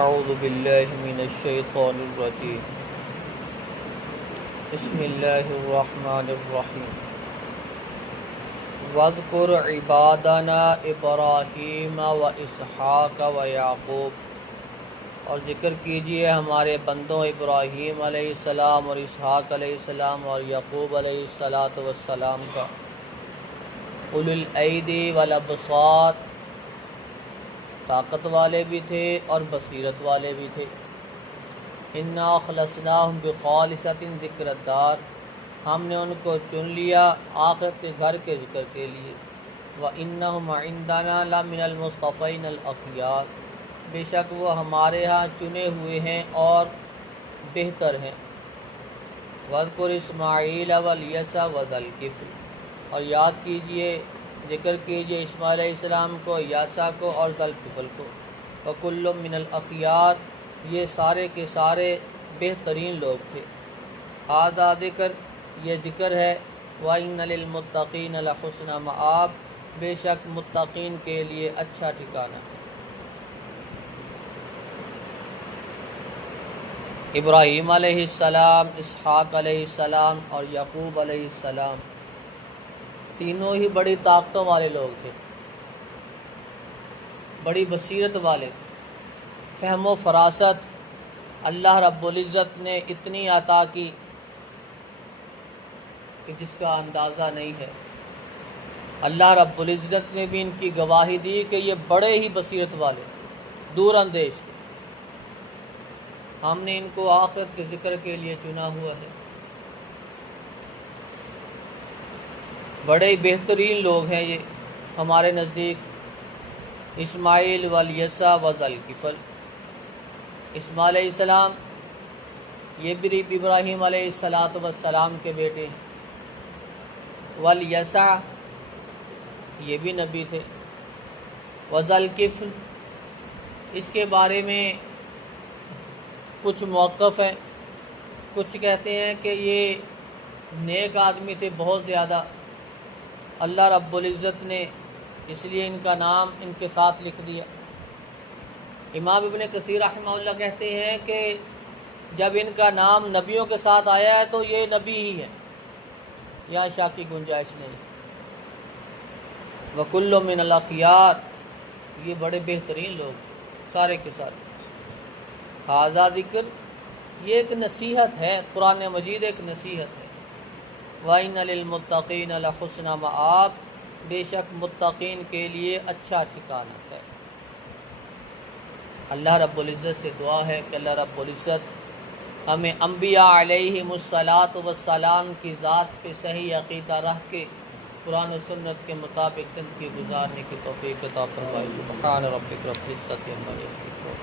اعوذ باللہ من الشیطان الرجیم بسم اللہ الرحمن الرحیم وَاذْكُرْ عِبَادَنَا إِبْرَاهِيمَ وَإِسْحَاقَ وَيَعْقُوبَ، اور ذکر کیجئے ہمارے بندوں ابراہیم علیہ السلام اور اسحاق علیہ السلام اور یعقوب علیہ السلام کا، اولو الایدی والابصار، طاقت والے بھی تھے اور بصیرت والے بھی تھے۔ انا خلصناہم بخالصۃ ذکر الدار، ہم نے ان کو چن لیا آخرت کے گھر کے ذکر کے لیے۔ وَإِنَّهُمْ عِنْدَنَا لَمِنَ الْمُصْطَفَيْنَ الْأَخْيَارِ، بے شک وہ ہمارے ہاں چنے ہوئے ہیں اور بہتر ہیں۔ وَاذْكُرْ إِسْمَاعِيلَ وَالْيَسَعَ وَذَا الْكِفْلِ، اور یاد کیجئے، ذکر کیجئے اسماعیل علیہ السلام کو، یاسع کو اور ذا الکفل کو۔ وَكُلٌّ مِّنَ الْأَخْيَارِ، یہ سارے کے سارے بہترین لوگ تھے۔ ھذا ذکر، یہ ذکر ہے۔ وَإِنَّ لِلْمُتَّقِينَ لَحُسْنَ مآب، بے شک متقین کے لیے اچھا ٹھکانہ۔ ابراہیم علیہ السلام، اسحاق علیہ السلام اور یعقوب علیہ السلام تینوں ہی بڑی طاقتوں والے لوگ تھے، بڑی بصیرت والے تھے۔ فہم و فراست اللہ رب العزت نے اتنی عطا کی کہ جس کا اندازہ نہیں ہے۔ اللہ رب العزت نے بھی ان کی گواہی دی کہ یہ بڑے ہی بصیرت والے تھے، دور اندیش تھے۔ ہم نے ان کو آخرت کے ذکر کے لیے چنا ہوا ہے۔ بڑے بہترین لوگ ہیں یہ ہمارے نزدیک۔ اسماعیل والیسع وذا الکفل، اسماعیل علیہ السلام یہ بھی ابراہیم علیہ السلام کے بیٹے ہیں۔ والیسع یہ بھی نبی تھے۔ وذا الکفل، اس کے بارے میں کچھ موقف ہیں، کچھ کہتے ہیں کہ یہ نیک آدمی تھے بہت زیادہ، اللہ رب العزت نے اس لیے ان کا نام ان کے ساتھ لکھ دیا۔ امام ابن کثیر رحمہ اللہ کہتے ہیں کہ جب ان کا نام نبیوں کے ساتھ آیا ہے تو یہ نبی ہی ہے، یہاں شک کی گنجائش نہیں۔ وَكُلٌّ مِّنَ الْأَخْيَارِ، یہ بڑے بہترین لوگ سارے کے سارے۔ ھذا ذکر، یہ ایک نصیحت ہے، قرآن مجید ایک نصیحت ہے۔ وَإِنَّ لِلْمُتَّقِينَ لَحُسْنَ مآب، بے شک متقین کے لیے اچھا ٹھکانہ ہے۔ اللہ رب العزت سے دعا ہے کہ اللہ رب العزت ہمیں انبیاء علیہم السلام کی ذات پہ صحیح عقیدہ رکھ کے قرآن و سنت کے مطابق زندگی گزارنے کی توفیق عطا فرمائے۔ سبحان ربک رب العزت عما یصفون۔